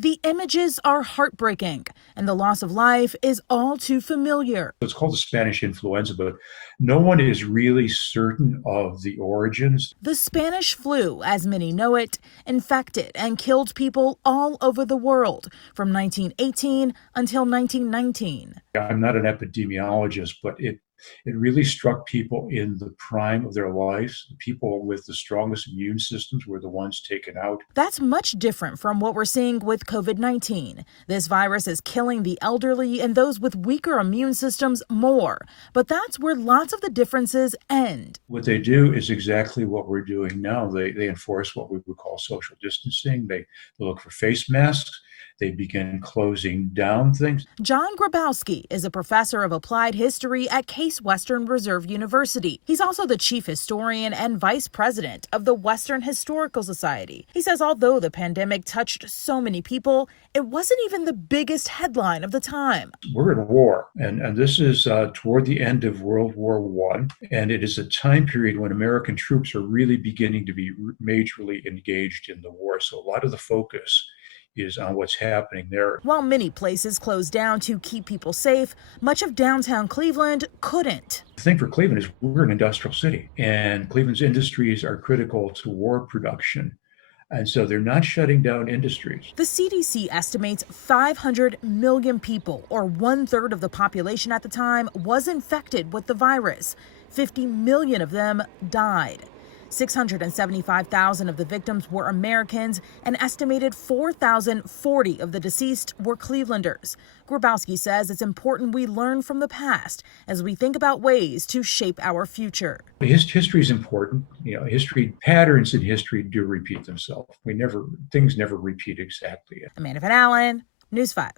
The images are heartbreaking, and the loss of life is all too familiar. It's called the Spanish influenza, but no one is really certain of the origins. The Spanish flu, as many know it, infected and killed people all over the world from 1918 until 1919. I'm not an epidemiologist, but it really struck people in the prime of their lives. The people with the strongest immune systems were the ones taken out. That's much different from what we're seeing with COVID-19. This virus is killing the elderly and those with weaker immune systems more. But that's where lots of the differences end. What they do is exactly what we're doing now. They enforce what we would call social distancing. They look for face masks. They begin closing down things. John Grabowski is a professor of applied history at Case Western Reserve University. He's also the chief historian and vice president of the Western Historical Society. He says although the pandemic touched so many people, it wasn't even the biggest headline of the time. We're in war, and this is toward the end of World War One, and it is a time period when American troops are really beginning to be majorly engaged in the war. So a lot of the focus is on what's happening there. While many places closed down to keep people safe, much of downtown Cleveland couldn't. The thing for Cleveland is we're an industrial city, and Cleveland's industries are critical to war production. And so they're not shutting down industries. The CDC estimates 500 million people, or 1/3 of the population at the time, was infected with the virus. 50 million of them died. 675,000 of the victims were Americans, and estimated 4,040 of the deceased were Clevelanders. Grabowski says it's important we learn from the past as we think about ways to shape our future. History is important. History patterns in history do repeat themselves. Things never repeat exactly. Amanda Van Allen, News 5.